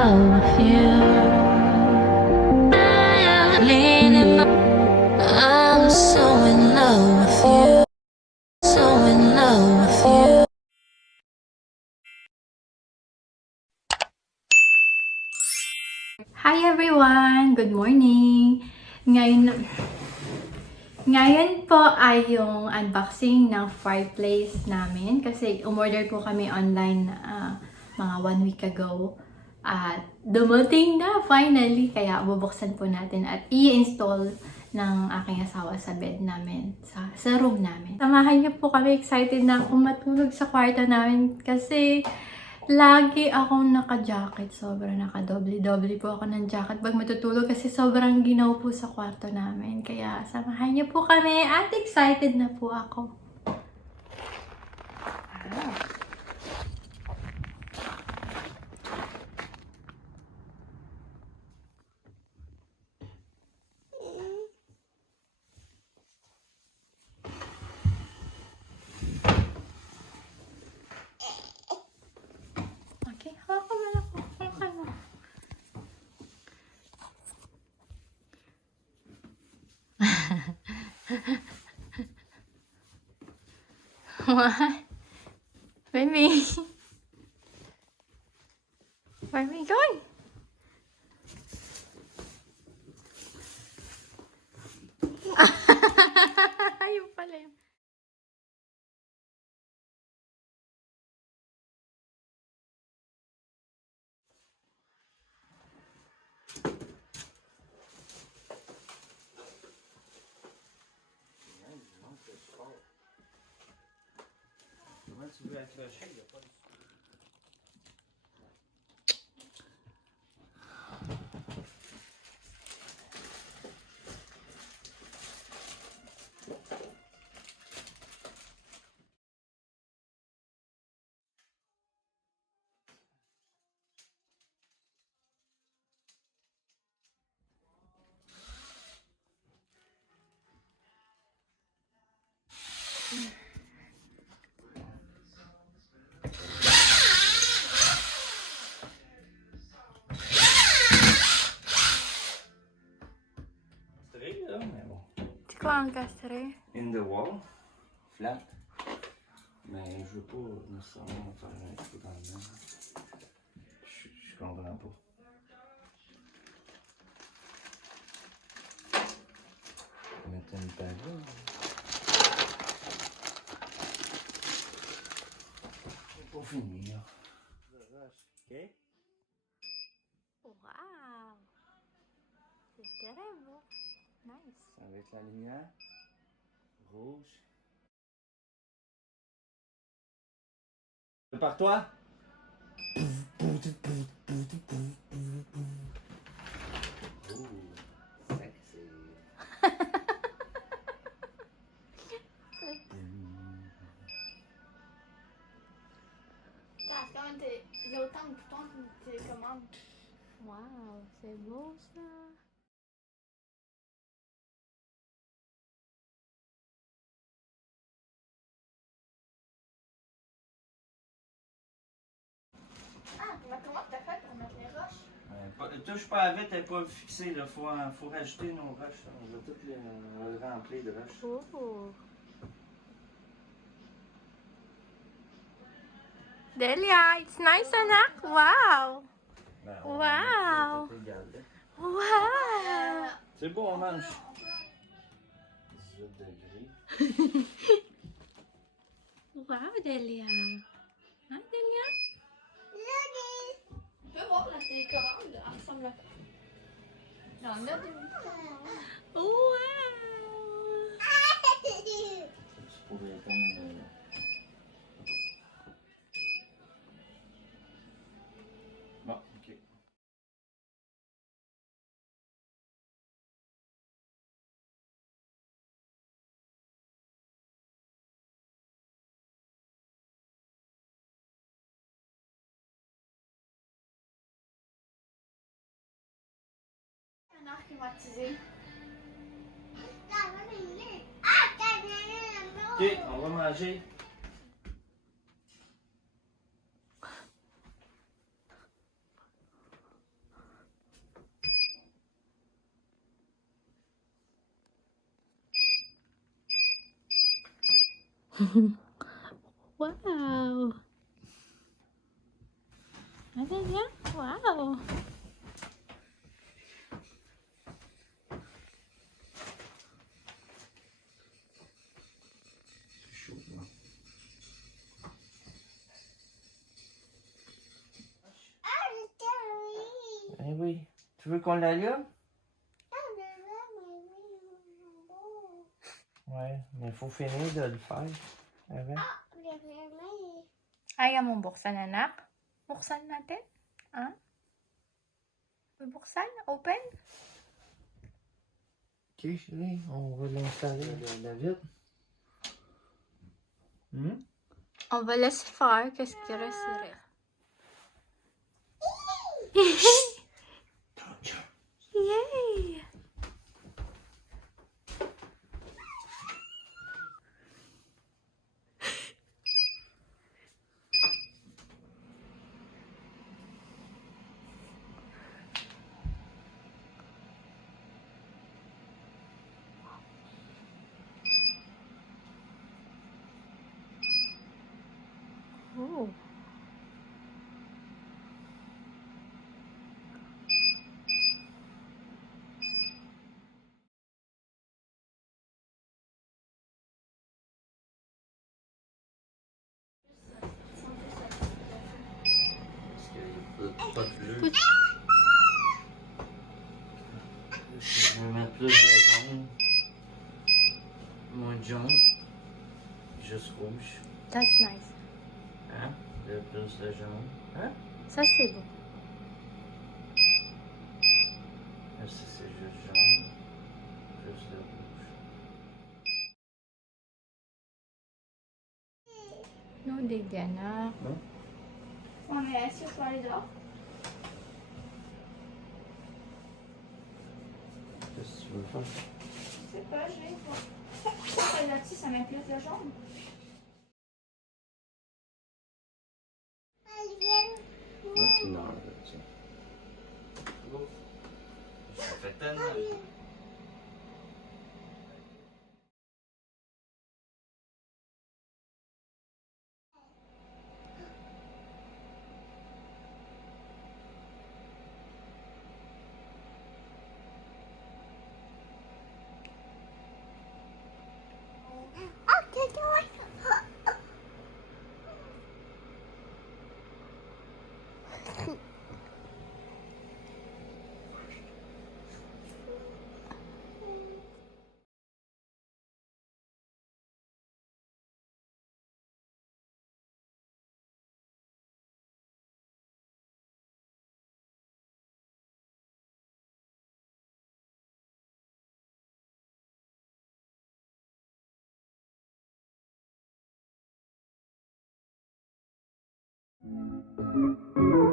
love with you. I'm so in love with you. So in love with you. Hi everyone! Good morning! Ngayon po ay yung unboxing ng Fireplace namin kasi umorder po kami online mga 1 week ago at dumating na finally kaya bubuksan po natin at i-install ng aking asawa sa bed namin, sa room namin. Samahan niyo po kami, excited na akong matulog sa kwarto namin kasi lagi akong naka-jacket. Sobrang naka-doble-doble po ako ng jacket pag matutulog kasi sobrang ginaw po sa kwarto namin. Kaya samahan niyo po kami at excited na po ako. Okay, hawakan mo na ako. Hawakan mo. What? Baby. Where are we going? Ayun pala yun. Comment tu veux accrocher? Il n'y a pas de... Straight, là, mais bon. C'est quoi encastré? In the wall, flat. Mais je veux pas nécessairement faire un trou dans le mur. Je comprends pas. Mettre une parole. C'est pas fini, là. OK? Wow! C'est très beau. Nice. Avec la lumière rouge. Par toi? Sexy. Quand il y a autant de boutons que télécommande. Wow, c'est beau ça. Ah, mais comment t'as fait pour mettre les roches? Touche pas à vite, elle n'est pas fixée. Il faut rajouter nos roches. On va toutes les remplir de roches. Oh. Delia, it's nice anak. Wow. Ben, Wow. tout égal, là. Wow. C'est beau, on mange. 18 degrés. Wow, Delia. Hein, Delia? Tu peux voir la télécommande, elle ressemble à... Non, là, wow. Tu pourrais éteindre. Bon, ok. Canard climatisé. Ok, on va manger. Wow! Ano yan? Wow! C'est chaud, là. Eh oui. Tu veux qu'on l'allume? Ouais, mais il faut finir de le faire avant. Ayaw mong buksan, anak? Buksan natin? Ah? Buksan? Open? Ok, chérie, on va l'installer la vitre. On va laisser faire qu'est-ce qui reste. Yay! Oh. Parce qu'il n'y a pas de bleu. Je vais mettre plus de jaune. Moins de jaune. Juste rouge. That's nice. Hein? Plus de jaune. Hein? Ça, c'est beau. Là, c'est juste jaune. Plus de rouge. No, dig anak. Non? On est assis sur les dehors. Qu'est-ce que tu veux faire? Je sais pas, je vais voir. Là-dessus, ça met plus de jaune. Mettre une heure là-dessus. Ça fait tellement. Thank you.